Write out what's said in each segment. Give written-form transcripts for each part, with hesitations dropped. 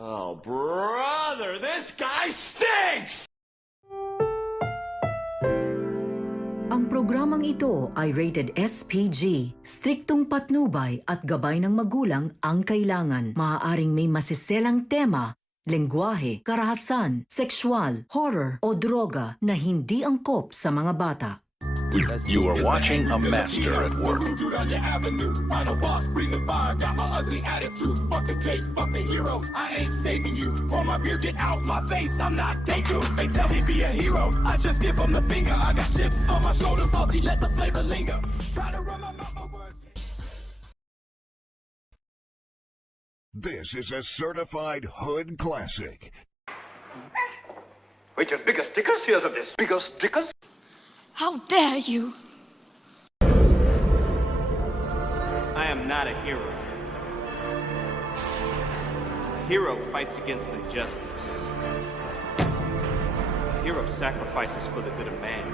Oh, brother, this guy stinks! Ang programang ito ay rated SPG. Striktong patnubay at gabay ng magulang ang kailangan. Maaaring may masiselang tema, lengguwahe, karahasan, sexual, horror o droga na hindi angkop sa mga bata. You are watching a master at work. Final boss, bring the fire, got my ugly attitude. Fuck a cake, fuck a hero. I ain't saving you. Pour my beer, get out my face. I'm not Deku. They tell me be a hero. I just give them the finger. I got chips on my shoulder, salty, let the flavor linger. Try to run my mouth, my words. This is a certified hood classic. Wait, your bigger stickers? Here's of this. Bigger stickers? How dare you! I am not a hero. A hero fights against injustice. A hero sacrifices for the good of man.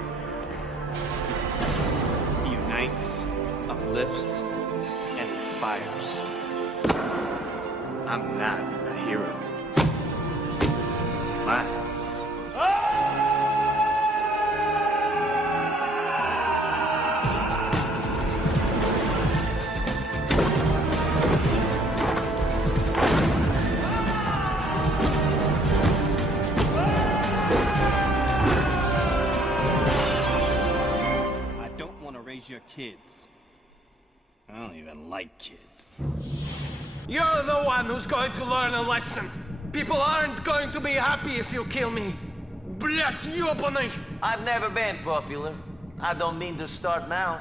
He unites, uplifts, and inspires. I'm not a hero. My house. Your kids. I don't even like kids. You're the one who's going to learn a lesson. People aren't going to be happy if you kill me. Блять, ёбаный! I've never been popular. I don't mean to start now.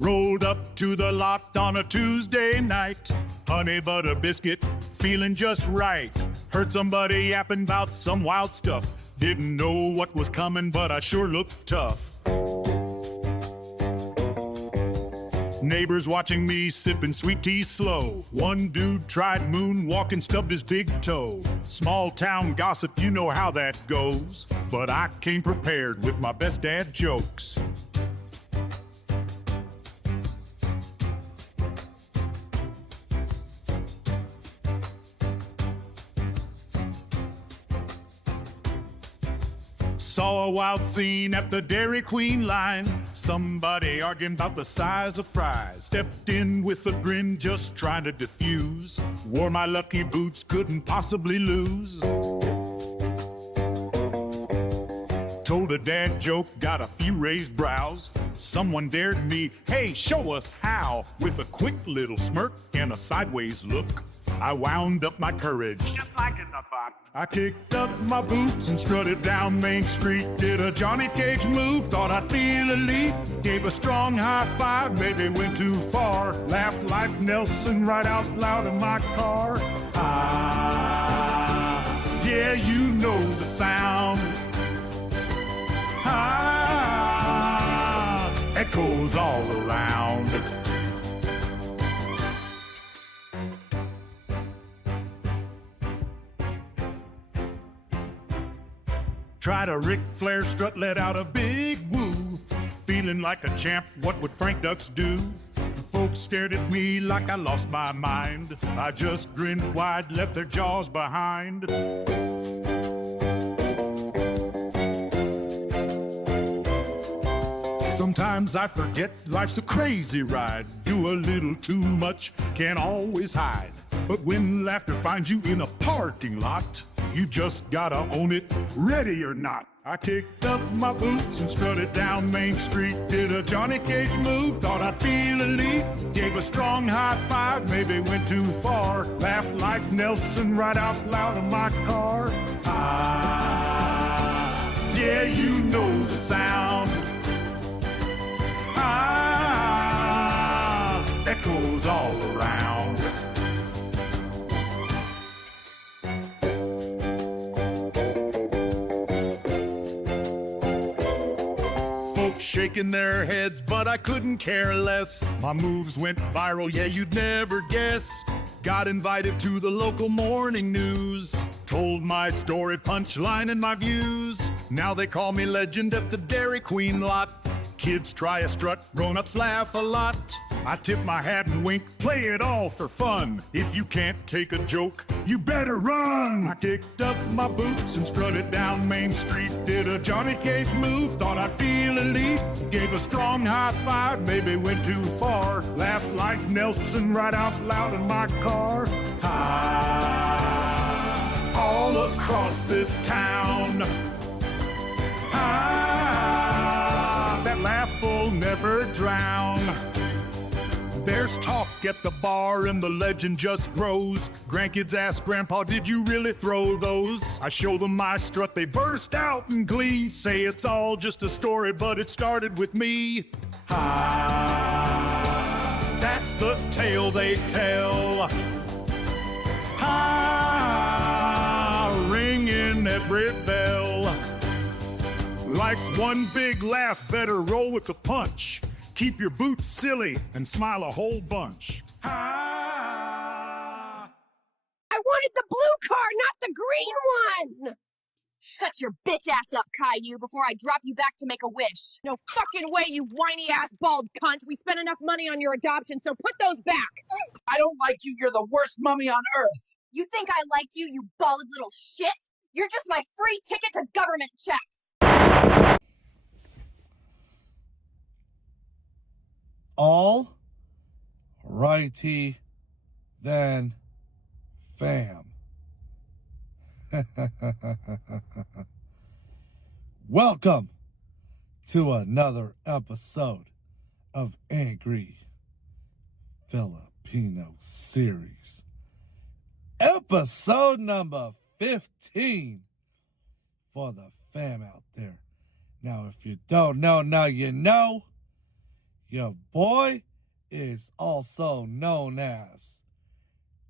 Rolled up to the lot on a Tuesday night. Honey butter biscuit, feeling just right. Heard somebody yapping about some wild stuff. Didn't know what was coming, but I sure looked tough. Neighbors watching me sipping sweet tea slow. One dude tried moonwalking, stubbed his big toe. Small town gossip, you know how that goes. But I came prepared with my best dad jokes. Saw a wild scene at the Dairy Queen line. Somebody arguing about the size of fries. Stepped in with a grin, just trying to diffuse. Wore my lucky boots, couldn't possibly lose. Told a dad joke, got a few raised brows. Someone dared me, hey, show us how. With a quick little smirk and a sideways look, I wound up my courage, just like in the box. I kicked up my boots and strutted down Main Street. Did a Johnny Cage move, thought I'd feel elite. Gave a strong high five, maybe went too far. Laughed like Nelson right out loud in my car. Ah, yeah, you know the sound. Ah, echoes all around. Tried a Ric Flair strut, let out a big woo. Feeling like a champ, what would Frank Dux do? Folks stared at me like I lost my mind. I just grinned wide, left their jaws behind. Sometimes I forget life's a crazy ride. Do a little too much, can't always hide. But when laughter finds you in a parking lot, you just gotta own it, ready or not. I kicked up my boots and strutted down Main Street. Did a Johnny Cage move, thought I'd feel elite. Gave a strong high five, maybe went too far. Laughed like Nelson right out loud in my car. Ah, yeah, you know the sound. Ah, echoes all around. Folks shaking their heads, but I couldn't care less. My moves went viral, yeah, you'd never guess. Got invited to the local morning news. Told my story, punchline, and my views. Now they call me legend at the Dairy Queen lot. Kids try a strut, grown-ups laugh a lot. I tip my hat and wink, play it all for fun. If you can't take a joke, you better run. I kicked up my boots and strutted down Main Street. Did a Johnny Cage move, thought I'd feel elite. Gave a strong high five, maybe went too far. Laughed like Nelson right out loud in my car. Ah, all across this town. Ah, that laugh will never drown. There's talk at the bar and the legend just grows. Grandkids ask Grandpa, did you really throw those? I show them my strut, they burst out in glee. Say it's all just a story, but it started with me. Ah, that's the tale they tell. Ah, ringing every bell. Life's one big laugh, better roll with the punch. Keep your boots silly and smile a whole bunch. I wanted the blue car, not the green one! Shut your bitch ass up, Caillou, before I drop you back to make a wish. No fucking way, you whiny ass bald cunt! We spent enough money on your adoption, so put those back! I don't like you, you're the worst mummy on earth! You think I like you, you bald little shit? You're just my free ticket to government checks! All righty then, fam. Welcome to another episode of Angry Filipino Series. Episode number 15 for the fam out there. Now, if you don't know, now you know. Your boy is also known as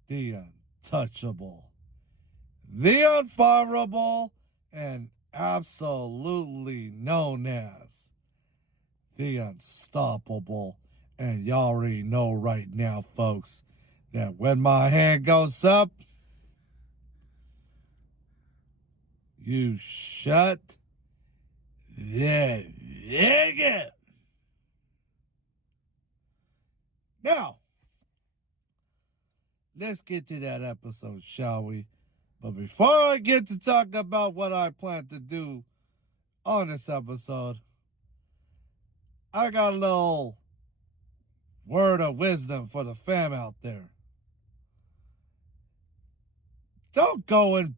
the Untouchable, the Unfireable, and absolutely known as the Unstoppable. And y'all already know right now, folks, that when my hand goes up, you shut the nigga. Now, let's get to that episode, shall we? But before I get to talk about what I plan to do on this episode, I got a little word of wisdom for the fam out there. Don't go and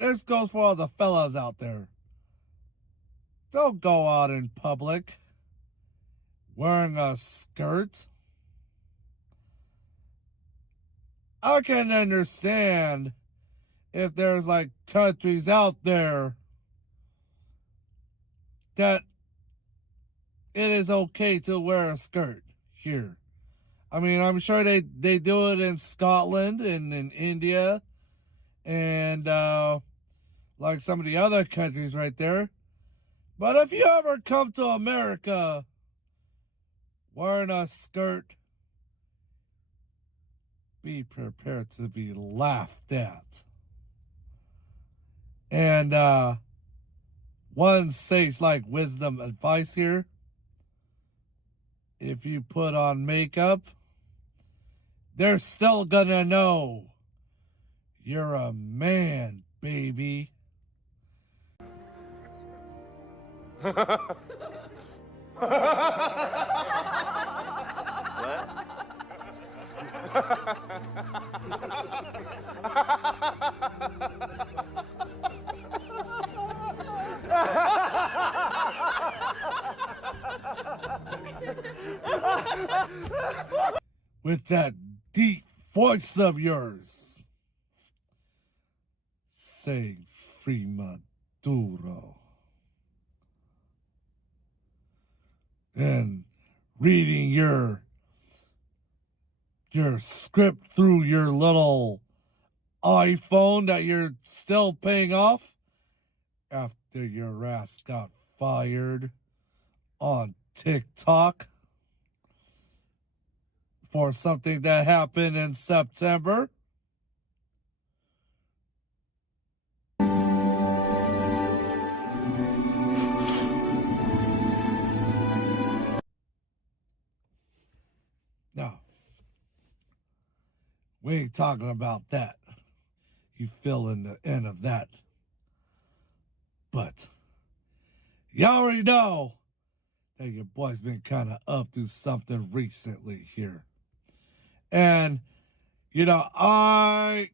this goes for all the fellas out there. Don't go out in public wearing a skirt. I can understand if there's like countries out there that it is okay to wear a skirt here. I mean, I'm sure they do it in Scotland and in India and like some of the other countries right there. But if you ever come to America wearing a skirt, be prepared to be laughed at. And one sage like wisdom advice here. If you put on makeup, they're still gonna know you're a man, baby. With that deep voice of yours, saying Fremaduro, and reading your script through your little iPhone that you're still paying off after your ass got fired on TikTok for something that happened in September. We ain't talking about that. You fill in the end of that. But you already know that your boy's been kind of up to something recently here. And, you know, I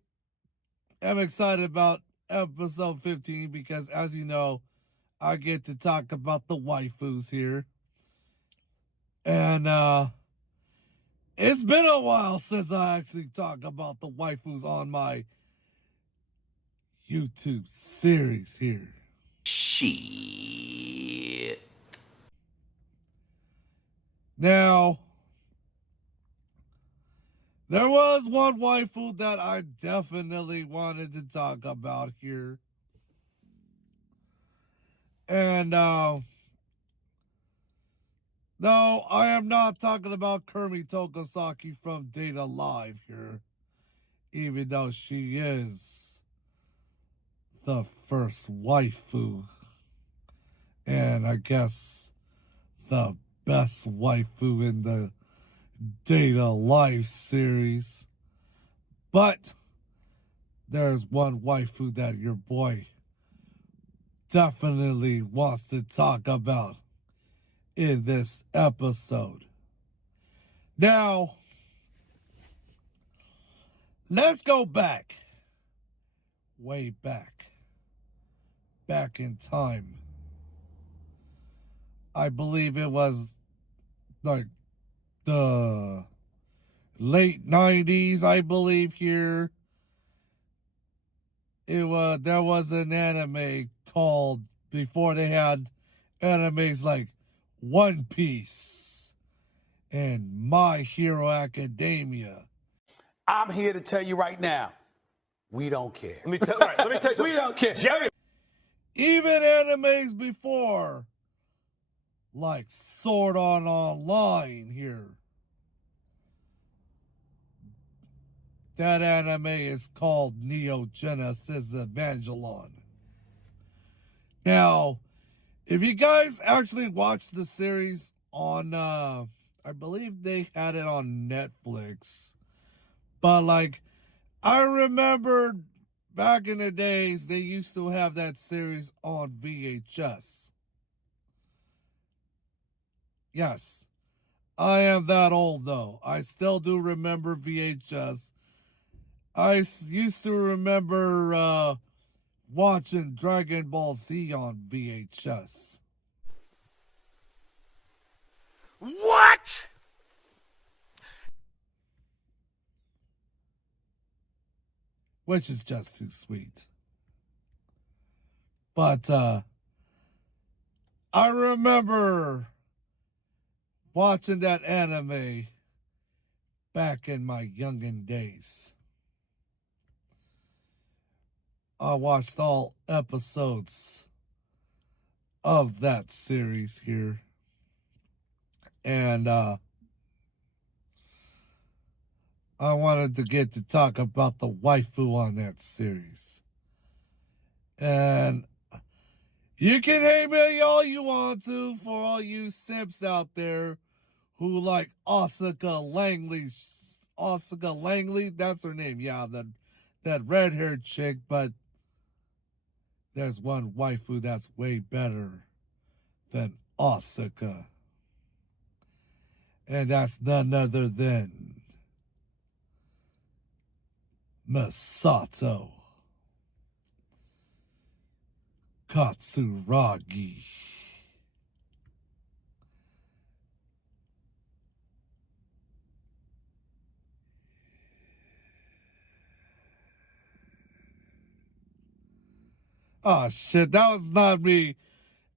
am excited about episode 15 because, as you know, I get to talk about the waifus here. And it's been a while since I actually talked about the waifus on my YouTube series here. Shit. Now, there was one waifu that I definitely wanted to talk about here. And, no, I am not talking about Kurumi Tokosaki from Data Live here, even though she is the first waifu, and I guess the best waifu in the Data Live series. But there's one waifu that your boy definitely wants to talk about in this episode. Now, let's go back, way back in time. I believe it was like the late 90s, I believe here. There was an anime called, before they had animes like One Piece and My Hero Academia. I'm here to tell you right now, we don't care. Let me tell you something. We don't care. Even animes before, like Sword Art Online here. That anime is called Neo Genesis Evangelion. Now, if you guys actually watched the series on, I believe they had it on Netflix. But, like, I remember back in the days, they used to have that series on VHS. Yes, I am that old, though. I still do remember VHS. I used to remember watching Dragon Ball Z on VHS. What? Which is just too sweet. But I remember watching that anime back in my youngin' days. I watched all episodes of that series here. And I wanted to get to talk about the waifu on that series. And you can hate me all you want to for all you simps out there who like Asuka Langley. Asuka Langley, that's her name. Yeah, that red-haired chick, but there's one waifu that's way better than Asuka. And that's none other than Misato. Katsuragi. Oh shit, that was not me.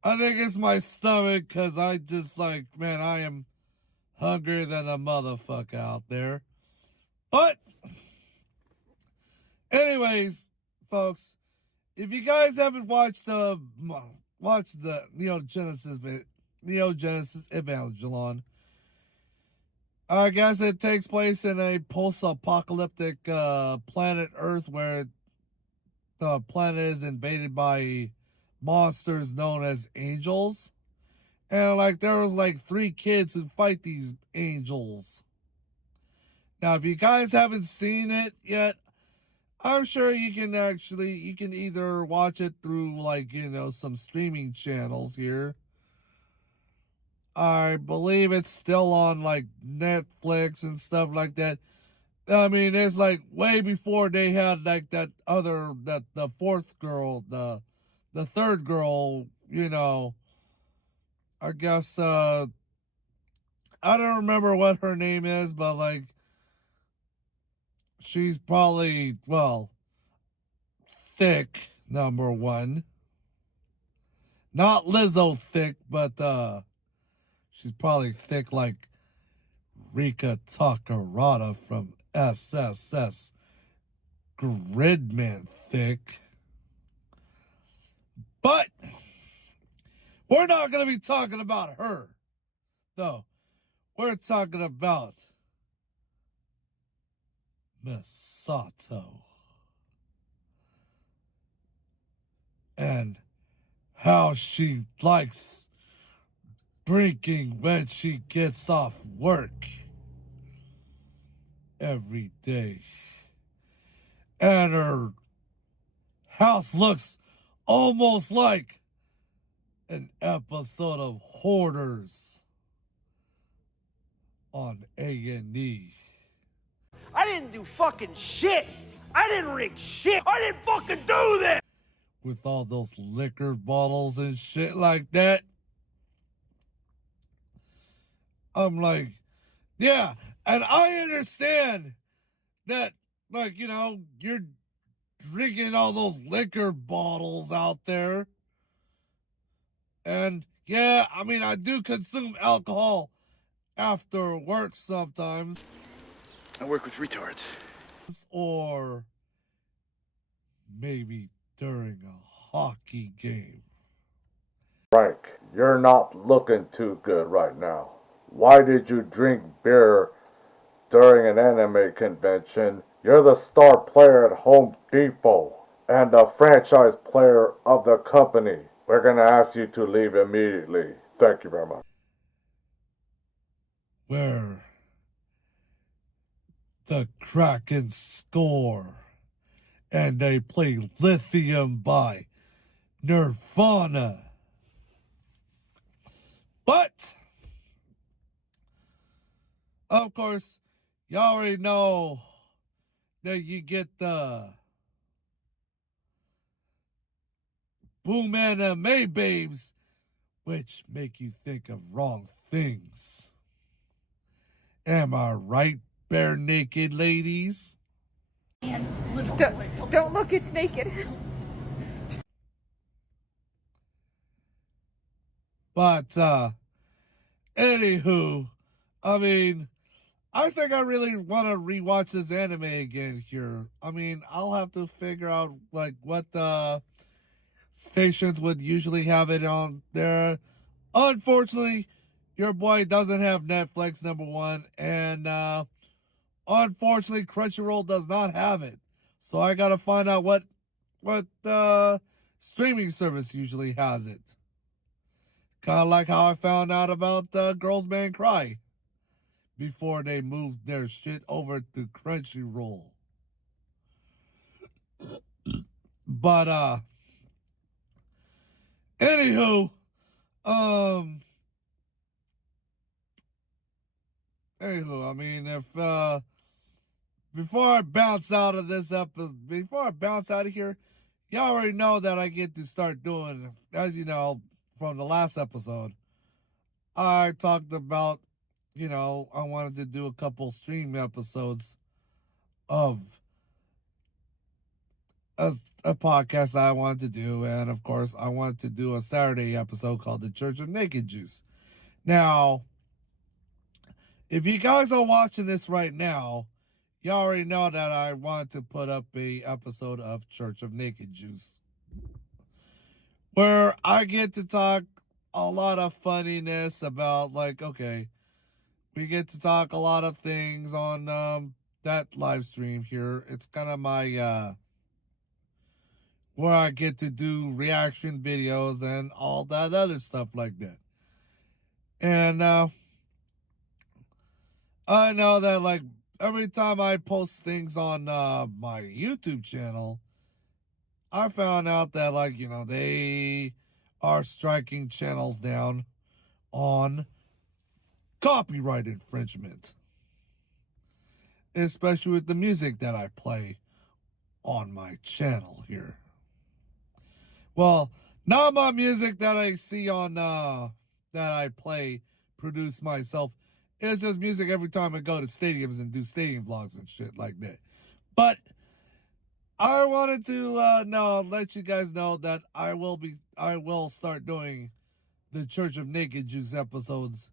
I think it's my stomach because I just like, man, I am hungrier than a motherfucker out there. But anyways, folks, if you guys haven't watched the Neo Genesis Evangelion, I guess it takes place in a post-apocalyptic planet Earth where the planet is invaded by monsters known as angels. And like there was like 3 kids who fight these angels. Now, if you guys haven't seen it yet, I'm sure you can either watch it through, like, some streaming channels here. I believe it's still on, like, Netflix and stuff like that. I mean, it's like way before they had, like, the fourth girl, the third girl, I guess, I don't remember what her name is, but, like, she's probably, well, thick, number one. Not Lizzo thick, but she's probably thick like Rika Takarada from SSS Gridman thick. But we're not going to be talking about her, though. We're talking about Misato. And how she likes drinking when she gets off work every day. And her house looks almost like an episode of Hoarders on A&E. I didn't do fucking shit. I didn't rig shit. I didn't fucking do this. With all those liquor bottles and shit like that. I'm like, yeah, and I understand that, like, you're drinking all those liquor bottles out there. And, yeah, I mean, I do consume alcohol after work sometimes. I work with retards. Or maybe during a hockey game. Frank, you're not looking too good right now. Why did you drink beer during an anime convention? You're the star player at Home Depot and the franchise player of the company. We're going to ask you to leave immediately. Thank you very much. Where the Kraken score and they play Lithium by Nirvana. But, of course, you already know that you get the Boom Anime Babes, which make you think of wrong things. Am I right, bare naked ladies? Don't look, it's naked. But, anywho, I mean, I think I really want to rewatch this anime again here. I mean, I'll have to figure out, like, what stations would usually have it on there. Unfortunately, your boy doesn't have Netflix, number one, and, unfortunately, Crunchyroll does not have it. So I gotta find out what streaming service usually has it. Kind of like how I found out about Girls Man Cry before they moved their shit over to Crunchyroll. But anywho, I mean, if before I bounce out of this episode, before I bounce out of here, y'all already know that I get to start doing, as you know, from the last episode, I talked about, I wanted to do a couple stream episodes of a podcast I wanted to do, and of course, I wanted to do a Saturday episode called The Church of Naked Juice. Now, if you guys are watching this right now, you already know that I wanted to put up a episode of Church of Naked Juice, where I get to talk a lot of funniness about, like, okay, we get to talk a lot of things on that live stream here. It's kind of my, where I get to do reaction videos and all that other stuff like that. And I know that, like, every time I post things on my YouTube channel, I found out that, like, you know, they are striking channels down on copyright infringement, especially with the music that I play on my channel here. Well, not my music that I see on that I play, produce myself. It's just music every time I go to stadiums and do stadium vlogs and shit like that. But I wanted to let you guys know that I will start doing the Church of Naked Juice episodes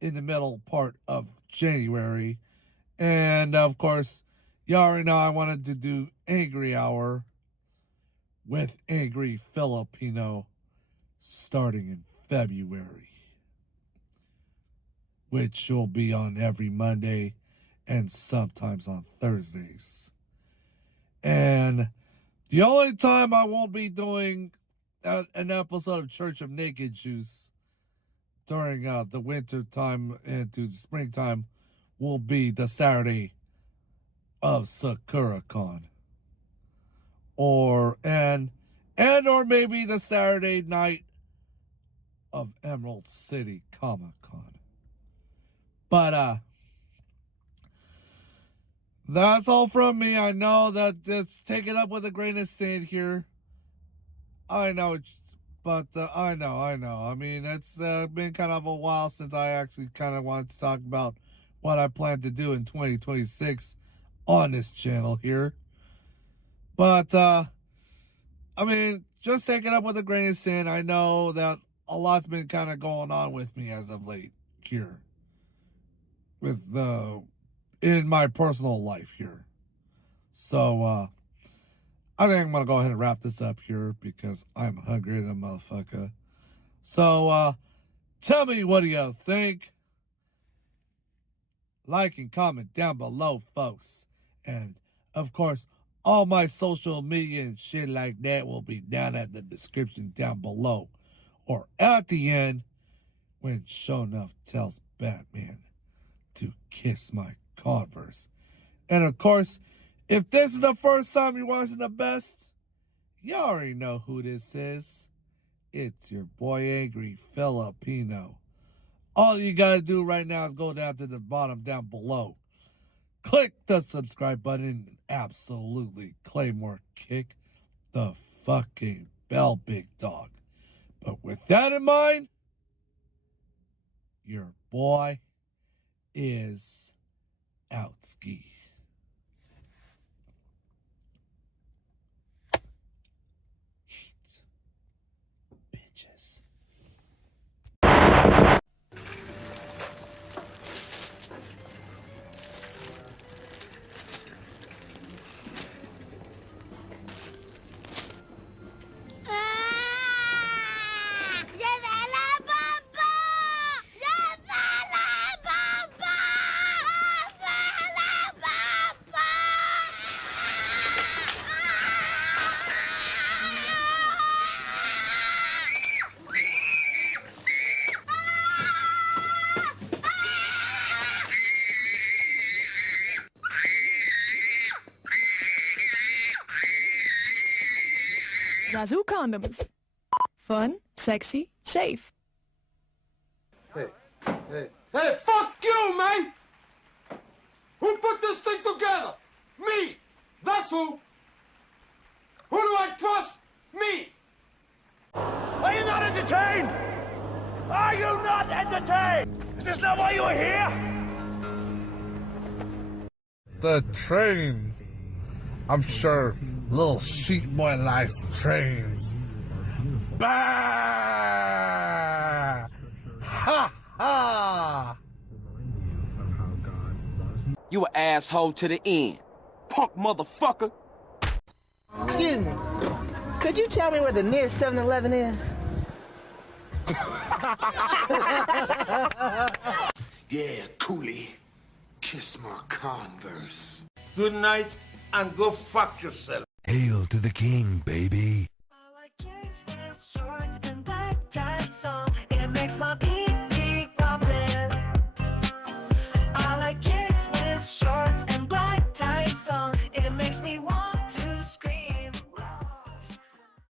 in the middle part of January. And of course, you already know I wanted to do Angry Hour with Angry Filipino starting in February, which will be on every Monday and sometimes on Thursdays. And the only time I won't be doing an episode of Church of Naked Juice during the winter time into the springtime will be the Saturday of SakuraCon. Or maybe the Saturday night of Emerald City Comic-Con. But that's all from me. I know that just take it up with a grain of sand here. I know, I know. I mean, it's been kind of a while since I actually kind of wanted to talk about what I plan to do in 2026 on this channel here. But, I mean, just take it up with a grain of sand. I know that a lot's been kind of going on with me as of late here. With in my personal life here. So, I think I'm going to go ahead and wrap this up here because I'm hungry than a motherfucker. So, tell me, what do you think? Like and comment down below, folks. And, of course, all my social media and shit like that will be down at the description down below. Or at the end, when Shonuff tells Batman to kiss my Converse. And, of course, if this is the first time you're watching The Best, you already know who this is. It's your boy Angry Filipino. All you gotta do right now is go down to the bottom down below. Click the subscribe button and absolutely Claymore kick the fucking bell, big dog. But with that in mind, your boy is out ski. Zazu condoms. Fun, sexy, safe. Hey, fuck you, man! Who put this thing together? Me! That's who! Who do I trust? Me! Are you not entertained? Are you not entertained? Is this not why you are here? The train. I'm sure little sheep boy likes trains. Bah! Ha ha! You an asshole to the end, punk motherfucker. Excuse me. Could you tell me where the nearest 7-Eleven is? Yeah, coolie. Kiss my Converse. Good night and go fuck yourself. Hail to the king, baby. I like jeans with shorts and black tights on. It makes my pee